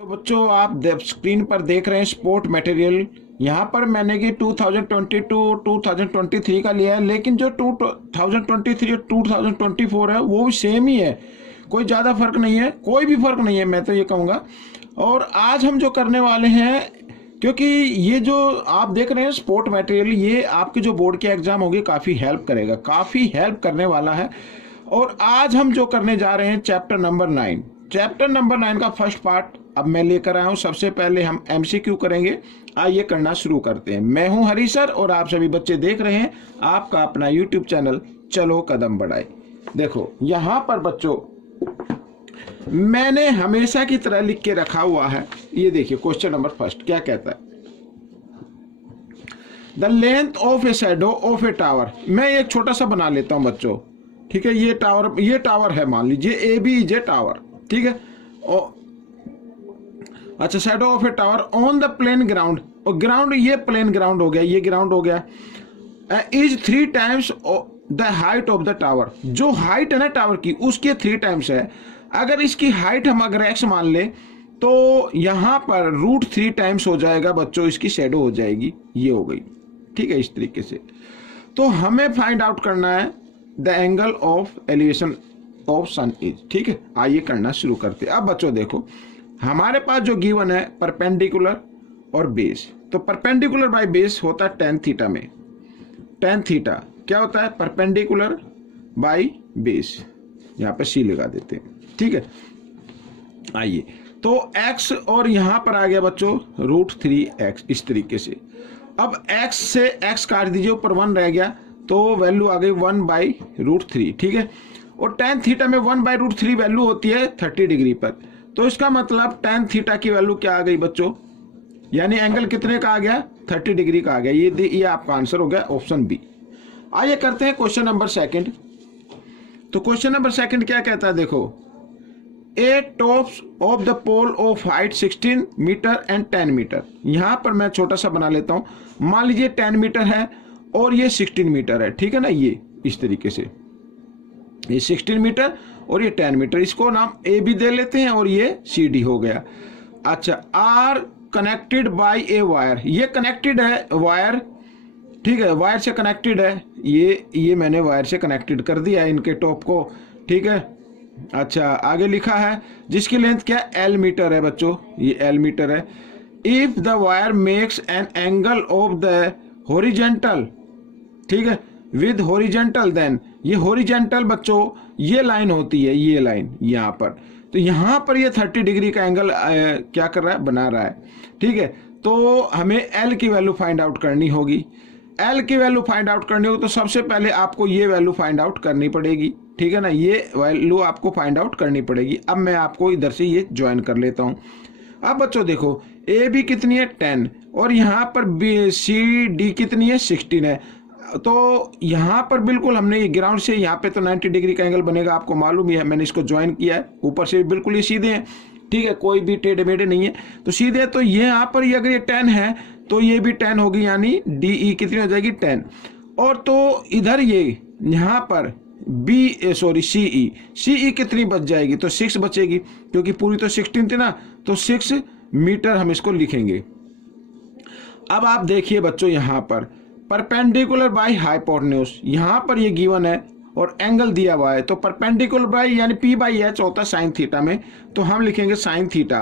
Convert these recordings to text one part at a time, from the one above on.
तो बच्चों आप स्क्रीन पर देख रहे हैं स्पोर्ट मटेरियल। यहाँ पर मैंने कि 2022 2023 का लिया है, लेकिन जो 2023 और 2024 है वो भी सेम ही है, कोई ज़्यादा फर्क नहीं है, कोई भी फर्क नहीं है, मैं तो ये कहूँगा। और आज हम जो करने वाले हैं, क्योंकि ये जो आप देख रहे हैं स्पोर्ट मटेरियल, ये आपके जो बोर्ड के एग्जाम होगी काफ़ी हेल्प करेगा, काफ़ी हेल्प करने वाला है। और आज हम जो करने जा रहे हैं चैप्टर नंबर 9, चैप्टर नंबर 9 का फर्स्ट पार्ट अब मैं लेकर आया हूं। सबसे पहले हम एमसीक्यू करेंगे। आइए करना शुरू करते हैं। मैं हूं हरी सर और आप सभी बच्चे देख रहे हैं आपका अपना यूट्यूब चैनल चलो कदम बढ़ाए। देखो यहां पर बच्चों मैंने हमेशा की तरह लिख के रखा हुआ है। ये देखिए क्वेश्चन नंबर फर्स्ट क्या कहता है, the length of A shadow of a tower. मैं एक छोटा सा बना लेता हूं बच्चों, ठीक है। ये टावर है, मान लीजिए A B is a tower, ठीक है। अच्छा, shadow of a tower on the plain ground, और ग्राउंड ये प्लेन ग्राउंड हो गया, ये ग्राउंड हो गया, is 3 times the height of the tower. जो हाइट है ना टावर की, उसके 3 टाइम्स है। अगर इसकी हाइट हम अगर एक्स मान ले तो यहां पर √3 टाइम्स हो जाएगा बच्चों, इसकी शैडो हो जाएगी, ये हो गई, ठीक है, इस तरीके से। तो हमें फाइंड आउट करना है the angle of elevation of sun is, ठीक है। आइए करना शुरू करते हैं। अब बच्चों देखो हमारे पास जो गिवन है परपेंडिकुलर और बेस, तो परपेंडिकुलर बाय बेस होता है tan थीटा में। tan थीटा क्या होता है, परपेंडिकुलर बाय बेस, यहाँ पे सी लगा देते हैं, ठीक है। आइए तो x और यहां पर आ गया बच्चों √3x, इस तरीके से। अब x से x काट दीजिए, ऊपर 1 रह गया, तो वैल्यू आ गई 1/√3, ठीक है। और tan थीटा में 1/√3 वैल्यू होती है 30 डिग्री पर। तो इसका मतलब tan थीटा की वैल्यू क्या आ गई बच्चों, यानी एंगल कितने का आ गया, 30 डिग्री का आ गया। ये आपका आंसर हो गया ऑप्शन बी। आइए करते हैं क्वेश्चन नंबर सेकंड। तो क्वेश्चन नंबर सेकंड क्या कहता है, देखो a tops of the pole of height 16 metre and 10 metre. यहां पर मैं छोटा सा बना लेता हूं, मान लीजिए 10 मीटर है और ये 16 मीटर है, ठीक है ना। ये इस तरीके से, ये 16 मीटर और ये 10 मीटर, इसको नाम ए भी दे लेते हैं और ये सी डी हो गया। अच्छा, are connected by a wire, ये कनेक्टेड है वायर, ठीक है, वायर से कनेक्टेड है, ये मैंने वायर से कनेक्टेड कर दिया है इनके टॉप को, ठीक है। अच्छा, आगे लिखा है जिसकी लेंथ क्या एल मीटर है बच्चों, ये एल मीटर है। If the wire makes an angle of the horizontal, ठीक है, विद हॉरिजेंटल, देन ये हॉरिजेंटल बच्चों ये लाइन होती है, ये लाइन यहाँ पर, तो यहाँ पर ये 30 डिग्री का एंगल क्या कर रहा है, बना रहा है, ठीक है। तो हमें एल की वैल्यू फाइंड आउट करनी होगी। एल की वैल्यू फाइंड आउट करनी होगी तो सबसे पहले आपको ये वैल्यू फाइंड आउट करनी पड़ेगी, ठीक है ना, ये वैल्यू आपको फाइंड आउट करनी पड़ेगी। अब मैं आपको इधर से ये ज्वाइन कर लेता हूँ। अब बच्चों देखो ए बी कितनी है 10 और यहाँ पर बी सी डी कितनी है 16 है। तो यहाँ पर बिल्कुल हमने ये ग्राउंड से यहाँ पे तो 90 डिग्री का एंगल बनेगा, आपको मालूम ही है, मैंने इसको ज्वाइन किया है, ऊपर से बिल्कुल ये सीधे हैं, ठीक है, कोई भी टेढ़े मेढ़े नहीं है, तो सीधे। तो ये यहाँ पर अगर ये 10 है तो ये भी 10 होगी, यानी डी ई कितनी हो जाएगी 10। और तो इधर ये यहाँ पर सी ई कितनी बच जाएगी, तो 6 बचेगी, क्योंकि पूरी तो 16 थी ना, तो 6 मीटर हम इसको लिखेंगे। अब आप देखिए बच्चों यहाँ पर परपेंडिकुलर बाय हाइपोटेन्यूज, यहाँ पर ये गिवन है और एंगल दिया हुआ है, तो परपेंडिकुलर बाय यानी p/h होता है साइन थीटा में, तो हम लिखेंगे साइन थीटा।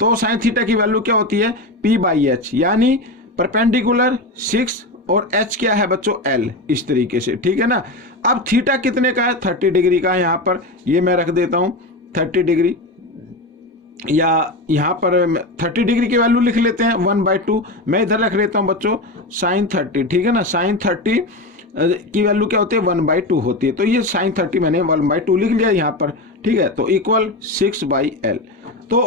तो साइन थीटा की वैल्यू क्या होती है p/h, यानी परपेंडिकुलर 6 और h क्या है बच्चों l, इस तरीके से, ठीक है ना। अब थीटा कितने का है, 30 डिग्री का है, यहाँ पर ये मैं रख देता हूँ 30 डिग्री, या यहाँ पर 30 डिग्री की वैल्यू लिख लेते हैं 1/2। मैं इधर रख लेता हूँ बच्चों साइन 30, ठीक है ना। साइन 30 की वैल्यू क्या होती है 1/2 होती है, तो ये साइन 30 मैंने 1/2 लिख लिया यहाँ पर, ठीक है। तो इक्वल 6/l। तो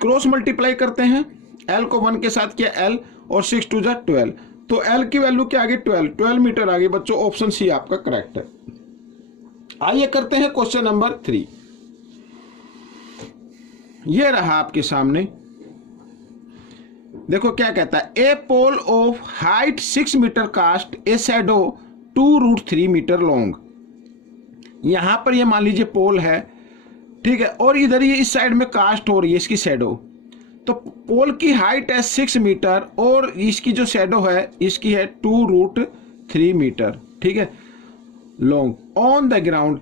क्रॉस मल्टीप्लाई करते हैं, l को 1 के साथ किया l और 6 2 12, तो l की वैल्यू क्या आ गई 12 मीटर आ गई बच्चों। ऑप्शन सी आपका करेक्ट है। आइए करते हैं क्वेश्चन नंबर 3। ये रहा आपके सामने, देखो क्या कहता है, a pole of height 6 metre cast a shadow 2√3 metre long. यहां पर ये मान लीजिए पोल है, ठीक है, और इधर ये इस साइड में कास्ट हो रही है इसकी शैडो, तो पोल की हाइट है 6 मीटर और इसकी जो शैडो है इसकी है 2√3 मीटर, ठीक है, long. On the ground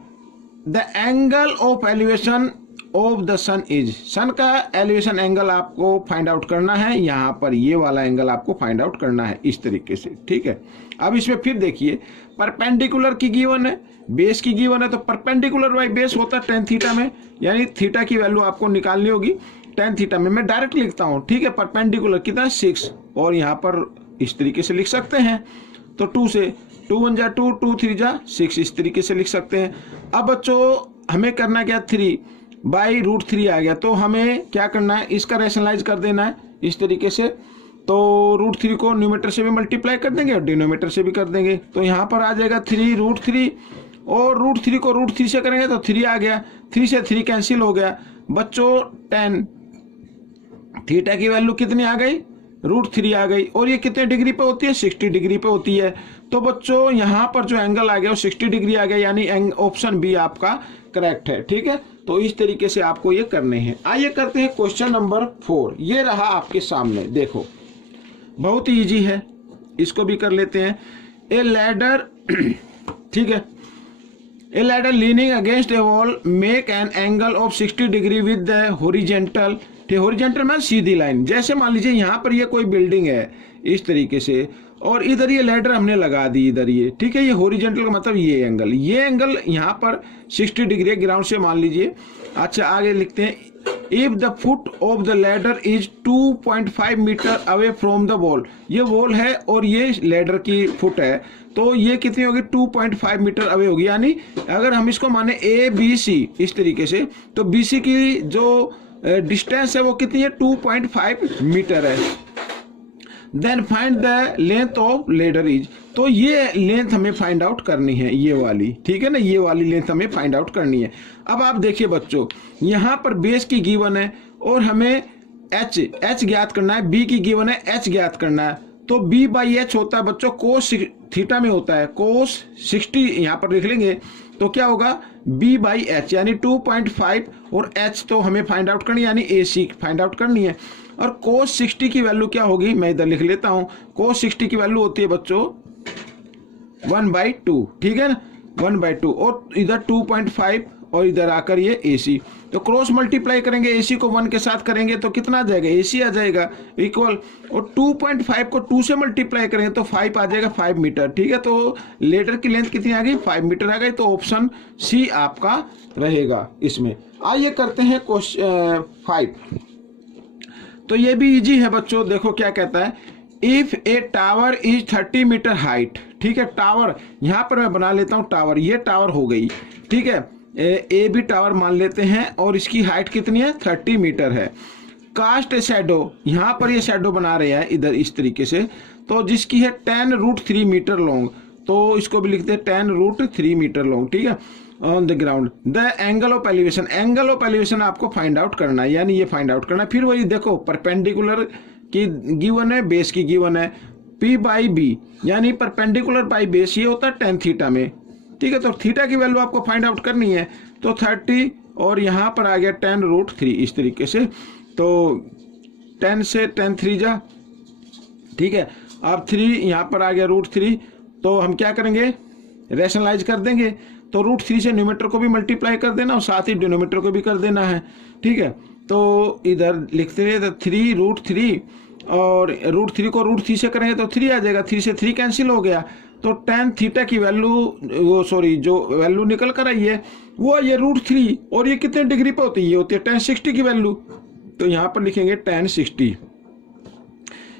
the angle of elevation of the sun is, sun का एलिवेशन एंगल आपको फाइंड आउट करना है, यहाँ पर ये वाला एंगल आपको फाइंड आउट करना है इस तरीके से, ठीक है। अब इसमें फिर देखिए परपेंडिकुलर की गिवन है, बेस की गिवन है, तो परपेंडिकुलर बाई बेस होता है tan थीटा में, यानी थीटा की वैल्यू आपको निकालनी होगी tan थीटा में। मैं डायरेक्ट लिखता हूँ, ठीक है, परपेंडिकुलर कितना 6 और यहाँ पर इस तरीके से लिख सकते हैं, तो 2 से 2 1 जा 2 2 3 जा 6 इस तरीके से लिख सकते हैं। अब बच्चों हमें करना क्या 3/√3 आ गया, तो हमें क्या करना है इसका रैशनलाइज कर देना है इस तरीके से, तो √3 को न्यूमरेटर से भी मल्टीप्लाई कर देंगे और डिनोमिनेटर से भी कर देंगे, तो यहाँ पर आ जाएगा 3√3 और √3 को √3 से करेंगे तो 3 आ गया, 3 से 3 कैंसिल हो गया बच्चों, tan थीटा की वैल्यू कितनी आ गई √3 आ गई, और ये कितने डिग्री पे होती है 60 डिग्री पे होती है। तो बच्चों यहाँ पर जो एंगल आ गया वो 60 डिग्री आ गया, यानी ऑप्शन बी आपका करेक्ट है, ठीक है। तो इस तरीके से आपको ये करने हैं। आइए करते हैं क्वेश्चन नंबर 4, ये रहा आपके सामने, देखो बहुत ही इजी है, इसको भी कर लेते हैं। ए लैडर ठीक है, ए ladder leaning against A wall make an angle of 60 degree with the horizontal, ठीक, हॉरिजेंटल में सीधी लाइन। जैसे मान लीजिए यहाँ पर ये कोई बिल्डिंग है इस तरीके से और इधर ये लैडर हमने लगा दी इधर ये, ठीक है, ये हॉरिजेंटल का मतलब ये एंगल यहाँ पर 60 डिग्री है ग्राउंड से मान लीजिए। अच्छा आगे लिखते हैं, if the foot of the ladder is 2.5 metre away from the wall, ये वॉल है और ये लैडर की फुट है, तो ये कितनी होगी 2.5 मीटर अवे होगी, यानी अगर हम इसको माने ABC इस तरीके से, तो BC की जो डिस्टेंस है वो कितनी है 2.5 मीटर है। Then find the length of ladder is, तो ये लेंथ हमें फाइंड आउट करनी है, ये वाली, ठीक है ना, ये वाली लेंथ हमें फाइंड आउट करनी है। अब आप देखिए बच्चों यहाँ पर बेस की गिवन है और हमें एच ज्ञात करना है, बी की गिवन है एच ज्ञात करना है, तो B/H होता है बच्चों कोस थीटा में होता है, कोस 60 यहाँ पर लिख लेंगे तो क्या होगा B/H यानी 2.5 और H तो हमें फाइंड आउट करनी है यानी AC फाइंड आउट करनी है। और कोस 60 की वैल्यू क्या होगी, मैं इधर लिख लेता हूँ, कोस 60 की वैल्यू होती है बच्चों 1/2, ठीक है ना, 1/2 और इधर 2.5 और इधर आकर ये AC, तो क्रॉस मल्टीप्लाई करेंगे AC को 1 के साथ करेंगे तो कितना आ जाएगा AC आ जाएगा इक्वल, और 2.5 को 2 से मल्टीप्लाई करेंगे तो 5 आ जाएगा 5 मीटर, ठीक है। तो लेडर की लेंथ कितनी आ गई 5 मीटर आ गई, तो ऑप्शन C आपका रहेगा इसमें। आइए करते हैं क्वेश्चन 5, तो ये भी इजी है बच्चों, देखो क्या कहता है, if a tower is 30 metre height, ठीक है, टावर यहाँ पर मैं बना लेता हूँ टावर, ये टावर हो गई, ठीक है, ए भी टावर मान लेते हैं और इसकी हाइट कितनी है 30 मीटर है। कास्ट ए शैडो, यहाँ पर ये शैडो बना रहे हैं इधर इस तरीके से, तो जिसकी है 10√3 मीटर लॉन्ग, तो इसको भी लिखते हैं 10√3 मीटर लॉन्ग, ठीक है, on the ground. The angle of elevation, angle of elevation आपको फाइंड आउट करना है, यानी ये फाइंड आउट करना है। फिर वही देखो परपेंडिकुलर की गिवन है, बेस की गिवन है, P/B यानी परपेंडिकुलर बाई बेस ये होता है tan थीटा में, ठीक है, तो थीटा की वैल्यू आपको फाइंड आउट करनी है, तो 30 और यहाँ पर आ गया 10√3 इस तरीके से, तो 10 से 10 3 जा, ठीक है, अब 3 यहाँ पर आ गया √3, तो हम क्या करेंगे रैशनलाइज कर देंगे, तो √3 से न्यूमरेटर को भी मल्टीप्लाई कर देना और साथ ही डिनोमिनेटर को भी कर देना है, ठीक है। तो इधर लिखते हैं तो 3√3 और √3 को √3 से करेंगे तो 3 आ जाएगा, 3 से 3 कैंसिल हो गया, तो tan थीटा की वैल्यू वो सॉरी जो वैल्यू निकल कर आई है वो ये √3 और ये कितने डिग्री पे होती है, ये होती है tan 60 की वैल्यू, तो यहाँ पर लिखेंगे tan 60,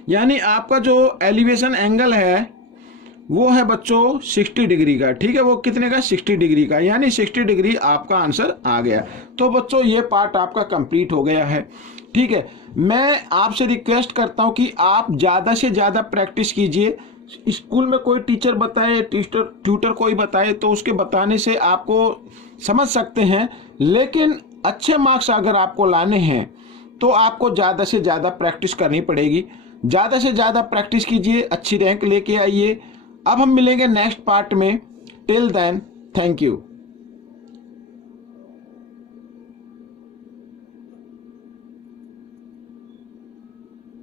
यानी आपका जो एलिवेशन एंगल है वो है बच्चों 60 डिग्री का, ठीक है, वो कितने का 60 डिग्री का, यानी 60 डिग्री आपका आंसर आ गया। तो बच्चों ये पार्ट आपका कंप्लीट हो गया है, ठीक है। मैं आपसे रिक्वेस्ट करता हूं कि आप ज़्यादा से ज़्यादा प्रैक्टिस कीजिए, स्कूल में कोई टीचर बताए, ट्यूटर कोई बताए तो उसके बताने से आपको समझ सकते हैं, लेकिन अच्छे मार्क्स अगर आपको लाने हैं तो आपको ज़्यादा से ज़्यादा प्रैक्टिस करनी पड़ेगी, ज़्यादा से ज़्यादा प्रैक्टिस कीजिए, अच्छी रैंक लेके आइए। अब हम मिलेंगे नेक्स्ट पार्ट में, टिल देन थैंक यू।